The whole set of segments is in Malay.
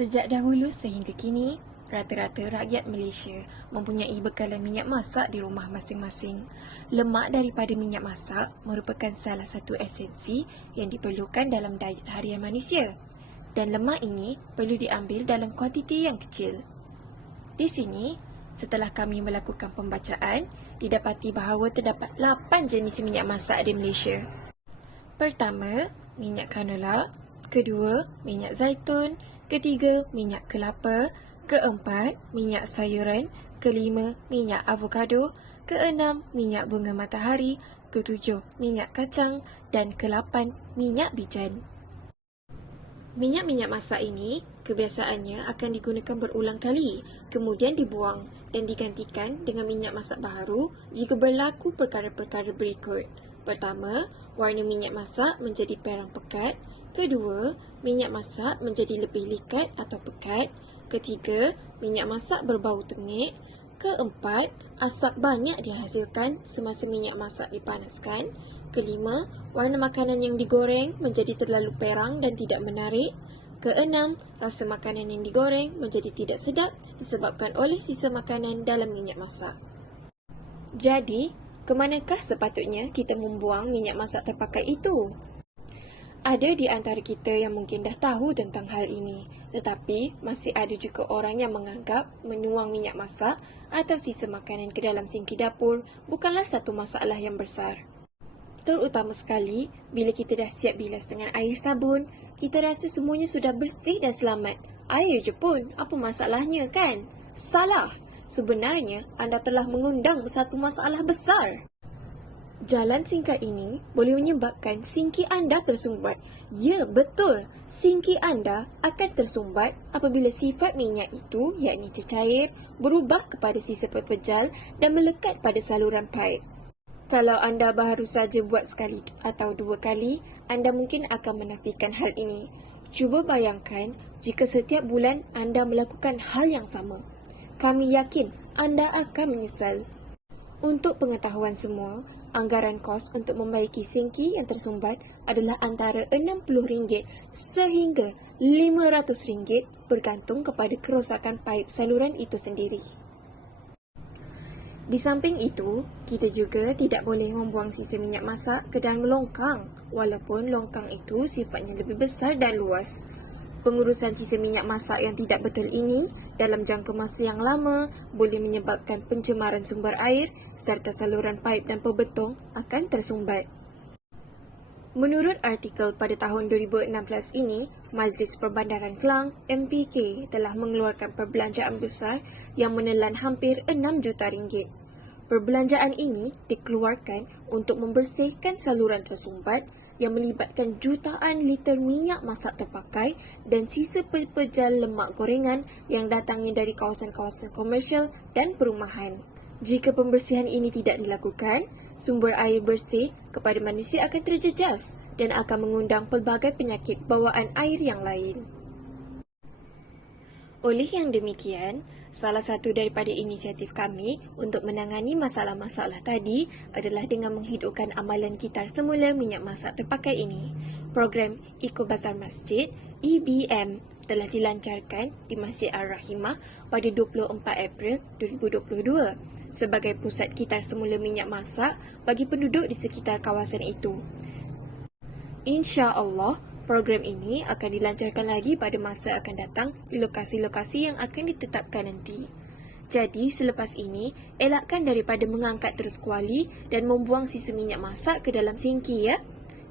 Sejak dahulu sehingga kini, rata-rata rakyat Malaysia mempunyai bekalan minyak masak di rumah masing-masing. Lemak daripada minyak masak merupakan salah satu esensi yang diperlukan dalam diet harian manusia. Dan lemak ini perlu diambil dalam kuantiti yang kecil. Di sini, setelah kami melakukan pembacaan, didapati bahawa terdapat 8 jenis minyak masak di Malaysia. Pertama, minyak canola. Kedua, minyak zaitun. Ketiga, minyak kelapa. Keempat, minyak sayuran. Kelima, minyak avokado. Keenam, minyak bunga matahari. Ketujuh, minyak kacang. Dan kelapan, minyak bijan. Minyak-minyak masak ini kebiasaannya akan digunakan berulang kali, kemudian dibuang dan digantikan dengan minyak masak baharu jika berlaku perkara-perkara berikut. Pertama, warna minyak masak menjadi perang pekat. Kedua, minyak masak menjadi lebih likat atau pekat. Ketiga, minyak masak berbau tengik. Keempat, asap banyak dihasilkan semasa minyak masak dipanaskan. Kelima, warna makanan yang digoreng menjadi terlalu perang dan tidak menarik. Keenam, rasa makanan yang digoreng menjadi tidak sedap disebabkan oleh sisa makanan dalam minyak masak. Jadi, kemanakah sepatutnya kita membuang minyak masak terpakai itu? Ada di antara kita yang mungkin dah tahu tentang hal ini, tetapi masih ada juga orang yang menganggap menuang minyak masak atau sisa makanan ke dalam sinki dapur bukanlah satu masalah yang besar. Terutama sekali bila kita dah siap bilas dengan air sabun, kita rasa semuanya sudah bersih dan selamat. Air je pun, apa masalahnya kan? Salah! Sebenarnya anda telah mengundang satu masalah besar. Jalan singkat ini boleh menyebabkan sinki anda tersumbat. Ya, betul. Sinki anda akan tersumbat apabila sifat minyak itu, yakni cecair, berubah kepada sisa pepejal dan melekat pada saluran paip. Kalau anda baru saja buat sekali atau dua kali, anda mungkin akan menafikan hal ini. Cuba bayangkan jika setiap bulan anda melakukan hal yang sama. Kami yakin anda akan menyesal. Untuk pengetahuan semua, anggaran kos untuk membaiki sinki yang tersumbat adalah antara RM60 sehingga RM500 bergantung kepada kerosakan paip saluran itu sendiri. Di samping itu, kita juga tidak boleh membuang sisa minyak masak ke dalam longkang walaupun longkang itu sifatnya lebih besar dan luas. Pengurusan sisa minyak masak yang tidak betul ini dalam jangka masa yang lama boleh menyebabkan pencemaran sumber air serta saluran paip dan pembentong akan tersumbat. Menurut artikel pada tahun 2016 ini, Majlis Perbandaran Klang (MPK) telah mengeluarkan perbelanjaan besar yang menelan hampir RM6 juta. Perbelanjaan ini dikeluarkan untuk membersihkan saluran tersumbat yang melibatkan jutaan liter minyak masak terpakai dan sisa pepejal lemak gorengan yang datangnya dari kawasan-kawasan komersial dan perumahan. Jika pembersihan ini tidak dilakukan, sumber air bersih kepada manusia akan terjejas dan akan mengundang pelbagai penyakit bawaan air yang lain. Oleh yang demikian, salah satu daripada inisiatif kami untuk menangani masalah-masalah tadi adalah dengan menghidupkan amalan kitar semula minyak masak terpakai ini. Program Eco Bazar Masjid (EBM) telah dilancarkan di Masjid Ar-Rahimah pada 24 April 2022 sebagai pusat kitar semula minyak masak bagi penduduk di sekitar kawasan itu. Insya-Allah, program ini akan dilancarkan lagi pada masa akan datang di lokasi-lokasi yang akan ditetapkan nanti. Jadi, selepas ini, elakkan daripada mengangkat terus kuali dan membuang sisa minyak masak ke dalam sinki ya.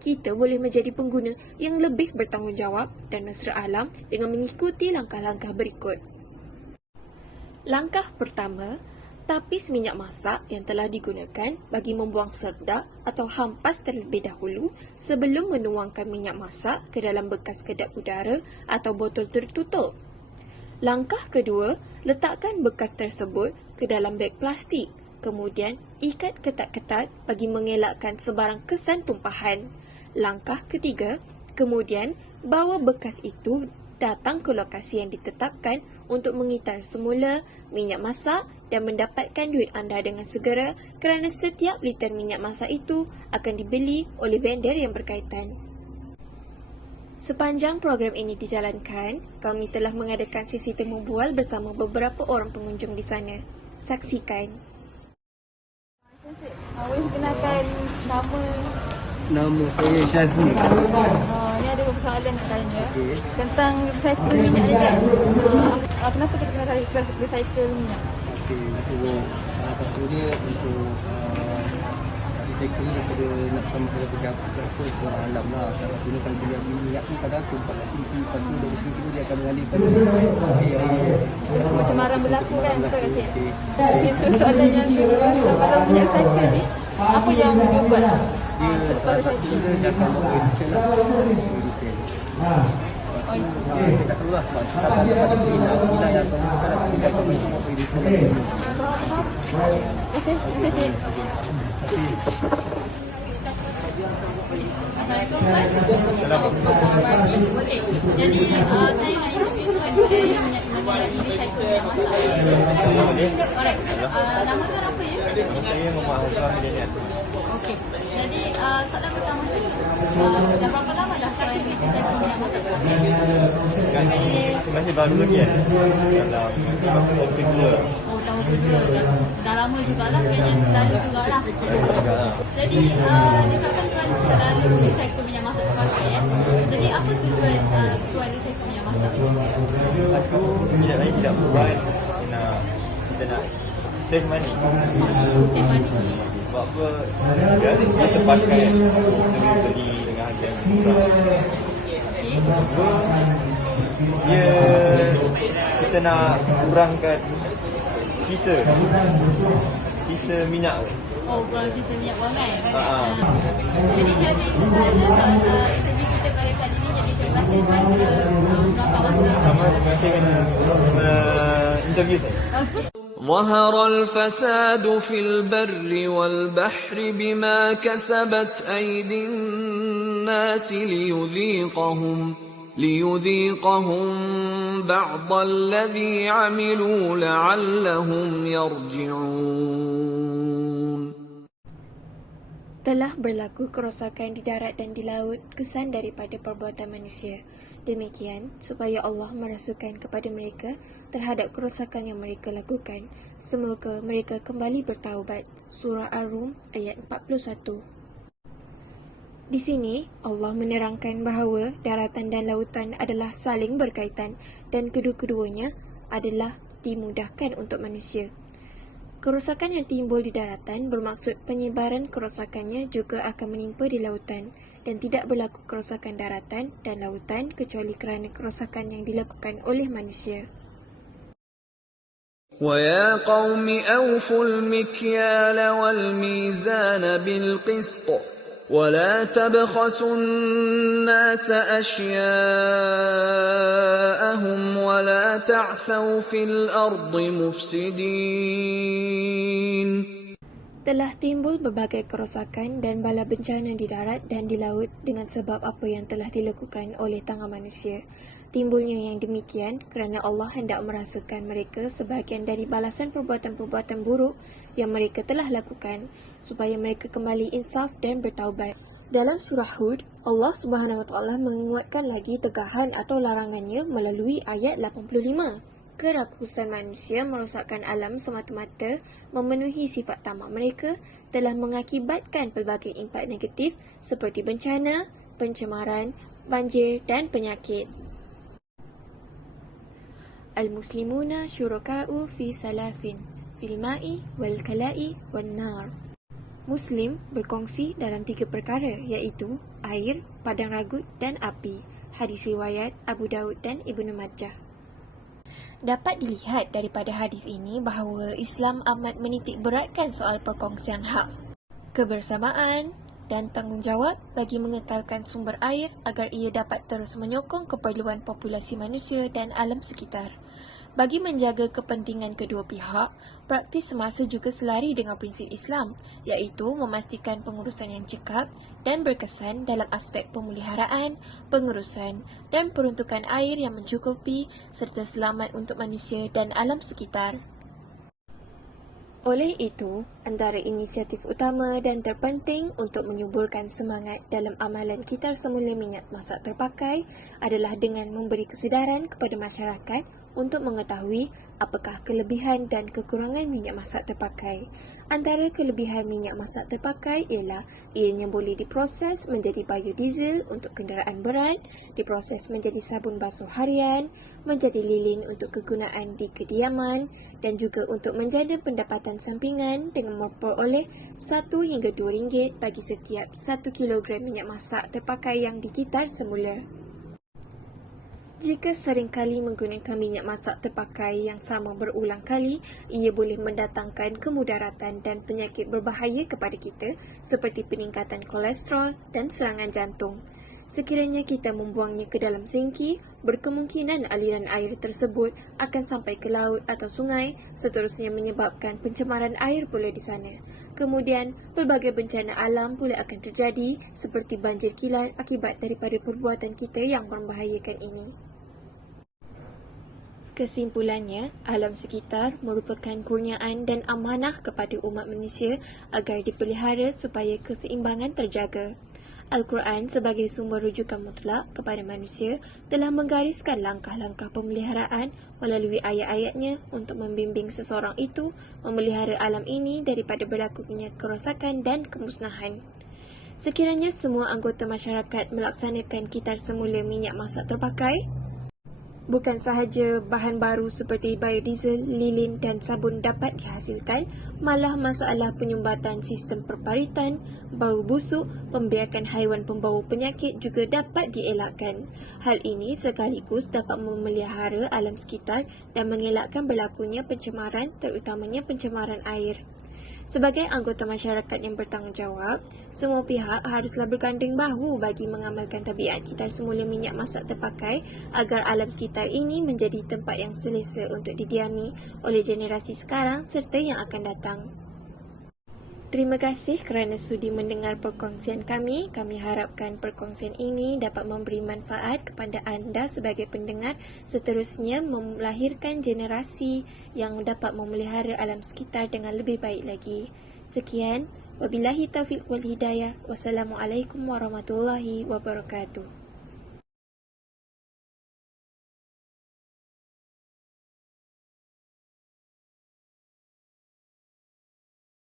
Kita boleh menjadi pengguna yang lebih bertanggungjawab dan mesra alam dengan mengikuti langkah-langkah berikut. Langkah pertama, tapis minyak masak yang telah digunakan bagi membuang serdak atau hampas terlebih dahulu sebelum menuangkan minyak masak ke dalam bekas kedap udara atau botol tertutup. Langkah kedua, letakkan bekas tersebut ke dalam beg plastik. Kemudian, ikat ketat-ketat bagi mengelakkan sebarang kesan tumpahan. Langkah ketiga, kemudian bawa bekas itu datang ke lokasi yang ditetapkan untuk mengitar semula minyak masak dan mendapatkan duit anda dengan segera kerana setiap liter minyak masak itu akan dibeli oleh vendor yang berkaitan. Sepanjang program ini dijalankan, kami telah mengadakan sesi temu bual bersama beberapa orang pengunjung di sana. Saksikan. Boleh kenalkan nama. Nama saya Syazmi. Ni ada beberapa soalan nak tanya. Okey. Tentang recycle minyak ni kan. Kenapa kita kena recycle minyak? Okey, untuk salah satunya untuk recycle ni daripada nak sama kepada berapa itu alam lah. Salah satunya kalau dia minyak ni kadang tumpah kat sini, lepas tu dari sini dia akan mengalir pada air. Pencemaran berlaku kan, betul tak Cik? Itu soalan yang kedua, kalau minyak recycle ni, apa yang diubah? Dia salah satu dia akan buat reduction lah. Reduction. Saya tak tahu lah sebab pada bila yang sekarang kita akan buat reduction. Okey, Cik. Okey, jadi saya nak interview daripada yang mengenai recycle minyak masak. Alright, nama tuan apa ya? Saya Muhammad Hazwan Milenial. Okey, jadi soalan pertama saya, dah berapa lama dah tuan recycle minyak masak? Sekarang ni masih baru lagi kan? Dalam tahun kedua. Oh, tahun kedua, dah lama jugalah, kayaknya selalu jugalah. Jadi, disebabkan tuan selalu recycle minyak masak terpakai ya. Jadi, apa tujuan tuan recycle minyak masak? Satu, minyak lain tidak buat kita nak save money. Save money. Sebab apa? Dia terpakai dengan beli dengan harga yang murah. Kedua, dia kita nak kurangkan sisa minyak. Oh, kurang sisa minyak buangan. Ha. Jadi saya itu sahaja interview kita pada kali ini. Jadi terima kasih tuan meluangkan masa. Sama terima kasih interview saya. ظهر الفساد في البر والبحر بما كسبت أيدي الناس ليذيقهم بعض الذي عملوا لعلهم يرجعون. Telah berlaku kerosakan di darat dan di laut kesan daripada perbuatan manusia. Demikian supaya Allah merasakan kepada mereka terhadap kerosakan yang mereka lakukan. Semoga mereka kembali bertaubat. Surah Ar-Rum ayat 41. Di sini Allah menerangkan bahawa daratan dan lautan adalah saling berkaitan dan kedua-keduanya adalah dimudahkan untuk manusia. Kerosakan yang timbul di daratan bermaksud penyebaran kerosakannya juga akan menimpa di lautan dan tidak berlaku kerosakan daratan dan lautan kecuali kerana kerosakan yang dilakukan oleh manusia. وَيَا قَوْمِ أَوْفُوا الْمِكْيَالَ وَالْمِيزَانَ بِالْقِسْطِ وَلَا تَبْخَسُوا النَّاسَ أَشْيَاءَهُمْ وَلَا تَعْثَوْا فِي الْأَرْضِ مُفْسِدِينَ. Telah timbul berbagai kerosakan dan bala bencana di darat dan di laut dengan sebab apa yang telah dilakukan oleh tangan manusia. Timbulnya yang demikian kerana Allah hendak merasakan mereka sebahagian dari balasan perbuatan-perbuatan buruk yang mereka telah lakukan supaya mereka kembali insaf dan bertaubat. Dalam surah Hud, Allah Subhanahu Wa Taala menguatkan lagi tegahan atau larangannya melalui ayat 85. Kerakusan manusia merosakkan alam semata-mata memenuhi sifat tamak mereka telah mengakibatkan pelbagai impak negatif seperti bencana, pencemaran, banjir dan penyakit. Al-Muslimuna syuraka'u fi salasin, fil ma'i wal kala'i wan nar. Muslim berkongsi dalam 3 perkara iaitu air, padang ragut dan api. Hadis riwayat Abu Daud dan Ibnu Majah. Dapat dilihat daripada hadis ini bahawa Islam amat menitik beratkan soal perkongsian hak, kebersamaan dan tanggungjawab bagi mengekalkan sumber air agar ia dapat terus menyokong keperluan populasi manusia dan alam sekitar. Bagi menjaga kepentingan kedua pihak, praktis semasa juga selari dengan prinsip Islam, iaitu memastikan pengurusan yang cekap dan berkesan dalam aspek pemeliharaan, pengurusan dan peruntukan air yang mencukupi serta selamat untuk manusia dan alam sekitar. Oleh itu, antara inisiatif utama dan terpenting untuk menyuburkan semangat dalam amalan kitar semula minyak masak terpakai adalah dengan memberi kesedaran kepada masyarakat untuk mengetahui apakah kelebihan dan kekurangan minyak masak terpakai. Antara kelebihan minyak masak terpakai ialah ianya boleh diproses menjadi biodiesel untuk kenderaan berat, diproses menjadi sabun basuh harian, menjadi lilin untuk kegunaan di kediaman dan juga untuk menjana pendapatan sampingan dengan memperoleh 1 hingga 2 ringgit bagi setiap 1 kilogram minyak masak terpakai yang dikitar semula. Jika seringkali menggunakan minyak masak terpakai yang sama berulang kali, ia boleh mendatangkan kemudaratan dan penyakit berbahaya kepada kita seperti peningkatan kolesterol dan serangan jantung. Sekiranya kita membuangnya ke dalam sinki, berkemungkinan aliran air tersebut akan sampai ke laut atau sungai, seterusnya menyebabkan pencemaran air pula di sana. Kemudian, pelbagai bencana alam pula akan terjadi seperti banjir kilat akibat daripada perbuatan kita yang membahayakan ini. Kesimpulannya, alam sekitar merupakan kurniaan dan amanah kepada umat manusia agar dipelihara supaya keseimbangan terjaga. Al-Quran sebagai sumber rujukan mutlak kepada manusia telah menggariskan langkah-langkah pemeliharaan melalui ayat-ayatnya untuk membimbing seseorang itu memelihara alam ini daripada berlakunya kerosakan dan kemusnahan. Sekiranya semua anggota masyarakat melaksanakan kitar semula minyak masak terpakai, bukan sahaja bahan baru seperti biodiesel, lilin dan sabun dapat dihasilkan, malah masalah penyumbatan sistem perparitan, bau busuk, pembiakan haiwan pembawa penyakit juga dapat dielakkan. Hal ini sekaligus dapat memelihara alam sekitar dan mengelakkan berlakunya pencemaran, terutamanya pencemaran air. Sebagai anggota masyarakat yang bertanggungjawab, semua pihak haruslah berganding bahu bagi mengamalkan tabiat kitar semula minyak masak terpakai agar alam sekitar ini menjadi tempat yang selesa untuk didiami oleh generasi sekarang serta yang akan datang. Terima kasih kerana sudi mendengar perkongsian kami. Kami harapkan perkongsian ini dapat memberi manfaat kepada anda sebagai pendengar, seterusnya melahirkan generasi yang dapat memelihara alam sekitar dengan lebih baik lagi. Sekian, wabillahi taufiq wal hidayah. Wassalamualaikum warahmatullahi wabarakatuh.